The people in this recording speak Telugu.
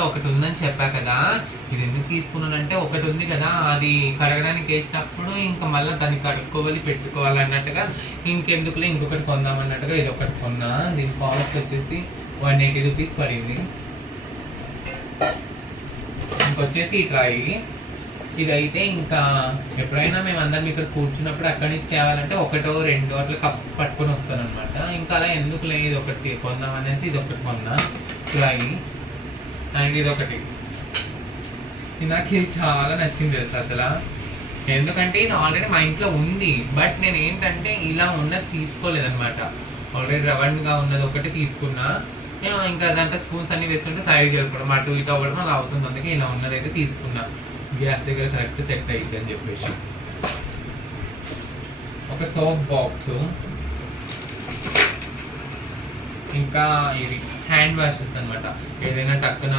ఇంట్లో ఒకటి ఉందని చెప్పా కదా, ఇది ఎందుకు తీసుకున్నానంటే ఒకటి ఉంది కదా అది కడగడానికి వేసినప్పుడు ఇంకా మళ్ళీ దాన్ని కడుక్కోవాలి పెట్టుకోవాలి అన్నట్టుగా ఇంకెందుకులే ఇంకొకటి కొందాం అన్నట్టుగా ఇది ఒకటి కొన్నా. దీని కాస్ట్ వచ్చేసి 180 రూపీస్ పడింది. ఇంకొచ్చేసి ఈ ట్రాయ్, ఇదైతే ఇంకా ఎప్పుడైనా మేము అందరం ఇక్కడ కూర్చున్నప్పుడు అక్కడి నుంచి తేవాలంటే ఒకటో రెండో అట్లా కప్స్ పట్టుకొని వస్తాను అనమాట. ఇంకా అలా ఎందుకు లేదు ఇది ఒకటి కొందాం అనేసి ఇది ఒకటి కొన్నా ట్రాయ్. అండ్ ఇది ఒకటి నాకు ఇది చాలా నచ్చింది తెలుసు అసలు, ఎందుకంటే ఇది ఆల్రెడీ మా ఇంట్లో ఉంది. బట్ నేను ఏంటంటే ఇలా ఉన్నది తీసుకోలేదన్నమాట, ఆల్రెడీ రౌండ్గా ఉన్నది ఒకటి తీసుకున్నా. ఇంకా దాంట్లో స్పూన్స్ అన్ని వేసుకుంటే సైడ్ జరపడం అటు ఇటు అవ్వడం అలా అవుతుంది, అందుకే ఇలా ఉన్నదైతే తీసుకున్నా. గ్యాస్ దగ్గర కరెక్ట్ సెట్ అయ్యింది అని చెప్పేసి. ఒక సోప్ బాక్స్, ఇంకా ఇది హ్యాండ్ వాషెస్ అనమాట. ఏదైనా టక్కున